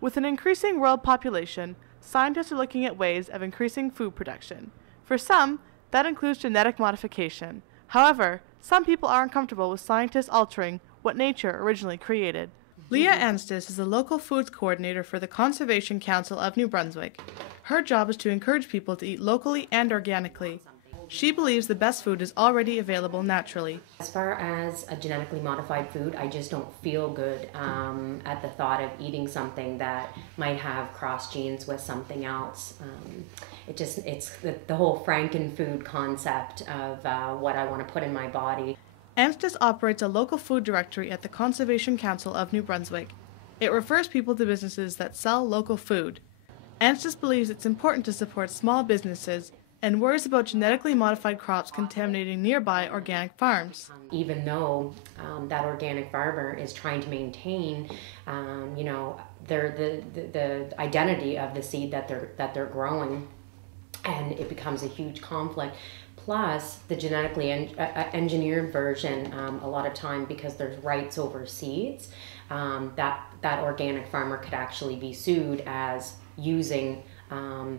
With an increasing world population, scientists are looking at ways of increasing food production. For some, that includes genetic modification. However, some people are uncomfortable with scientists altering what nature originally created. Leah Anstis is the local foods coordinator for the Conservation Council of New Brunswick. Her job is to encourage people to eat locally and organically. She believes the best food is already available naturally. As far as a genetically modified food, I just don't feel good at the thought of eating something that might have cross genes with something else. It's the whole Frankenfood concept of what I want to put in my body. Anstis operates a local food directory at the Conservation Council of New Brunswick. It refers people to businesses that sell local food. Anstis believes it's important to support small businesses and worries about genetically modified crops contaminating nearby organic farms. Even though that organic farmer is trying to maintain, the identity of the seed that they're growing, and it becomes a huge conflict. Plus, the genetically engineered version, a lot of time because there's rights over seeds, that organic farmer could actually be sued as using a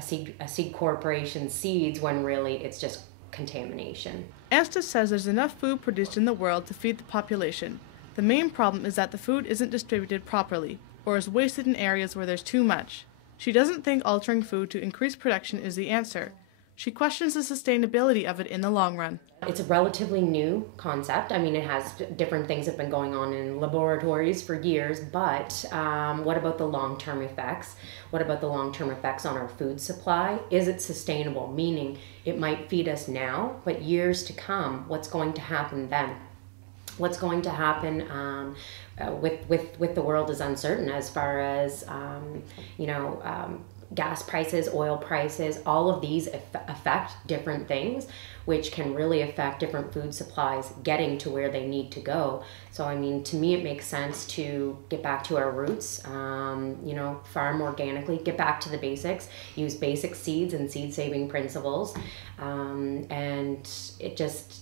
seed corporation's seeds when really it's just contamination. Anstis says there's enough food produced in the world to feed the population. The main problem is that the food isn't distributed properly, or is wasted in areas where there's too much. She doesn't think altering food to increase production is the answer. She questions the sustainability of it in the long run. It's a relatively new concept. I mean, it has different things that have been going on in laboratories for years, but what about the long-term effects? What about the long-term effects on our food supply? Is it sustainable? Meaning, it might feed us now, but years to come, what's going to happen then? What's going to happen with the world is uncertain as far as, gas prices, oil prices, all of these affect different things, which can really affect different food supplies getting to where they need to go. So, I mean, to me, it makes sense to get back to our roots, farm organically, get back to the basics, use basic seeds and seed-saving principles, and it just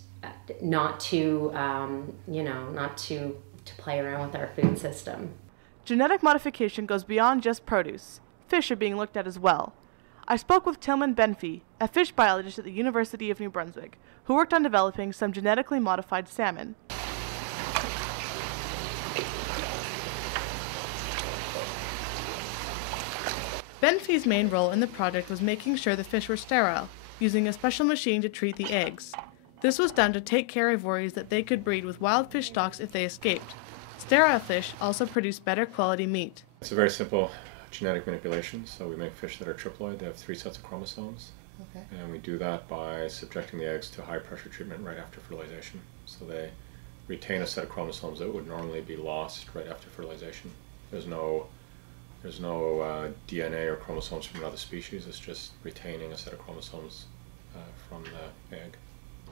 not to play around with our food system. Genetic modification goes beyond just produce. Fish are being looked at as well. I spoke with Tillman Benfey, a fish biologist at the University of New Brunswick, who worked on developing some genetically modified salmon. Benfey's main role in the project was making sure the fish were sterile, using a special machine to treat the eggs. This was done to take care of worries that they could breed with wild fish stocks if they escaped. Sterile fish also produce better quality meat. It's a very simple genetic manipulation. So we make fish that are triploid. They have 3 sets of chromosomes. Okay. And we do that by subjecting the eggs to high pressure treatment right after fertilization. So they retain a set of chromosomes that would normally be lost right after fertilization. There's no DNA or chromosomes from another species. It's just retaining a set of chromosomes from the egg.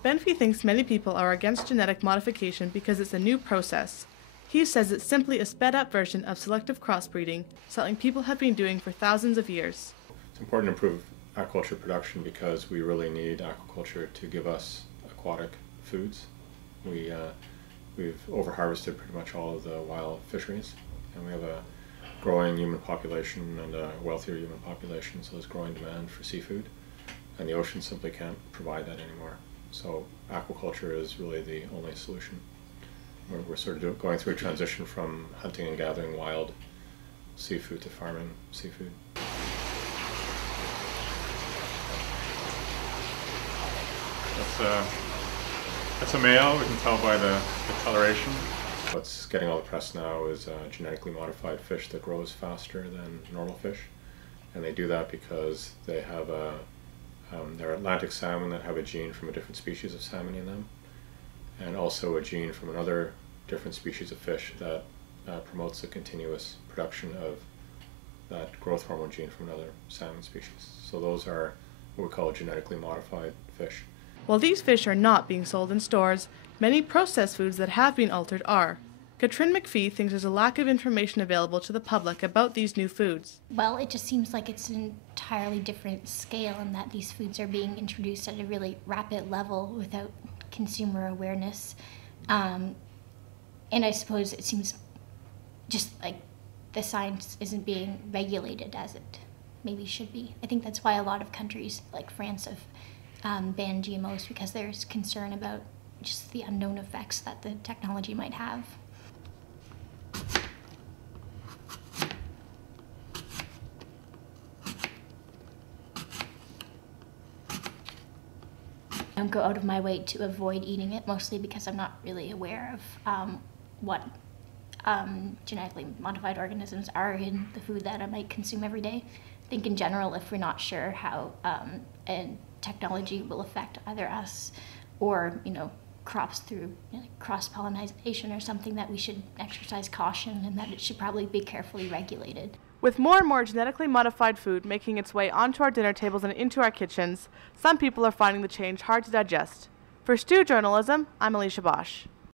Benfey thinks many people are against genetic modification because it's a new process. He says it's simply a sped-up version of selective crossbreeding, something people have been doing for thousands of years. It's important to improve aquaculture production because we really need aquaculture to give us aquatic foods. We've overharvested pretty much all of the wild fisheries, and we have a growing human population and a wealthier human population, so there's growing demand for seafood, and the ocean simply can't provide that anymore. So aquaculture is really the only solution. We're sort of going through a transition from hunting and gathering wild seafood to farming seafood. That's a male, we can tell by the coloration. What's getting all the press now is genetically modified fish that grows faster than normal fish. And they do that because they have they're Atlantic salmon that have a gene from a different species of salmon in them, and also a gene from another different species of fish that promotes the continuous production of that growth hormone gene from another salmon species. So those are what we call genetically modified fish. While these fish are not being sold in stores, many processed foods that have been altered are. Katrin McPhee thinks there's a lack of information available to the public about these new foods. Well, it just seems like it's an entirely different scale and that these foods are being introduced at a really rapid level without consumer awareness. And I suppose it seems just like the science isn't being regulated as it maybe should be. I think that's why a lot of countries like France have banned GMOs, because there's concern about just the unknown effects that the technology might have. I don't go out of my way to avoid eating it, mostly because I'm not really aware of what genetically modified organisms are in the food that I might consume every day. I think in general, if we're not sure how a technology will affect either us or, crops through cross-pollination or something, that we should exercise caution and that it should probably be carefully regulated. With more and more genetically modified food making its way onto our dinner tables and into our kitchens, some people are finding the change hard to digest. For Stew Journalism, I'm Alicia Bosch.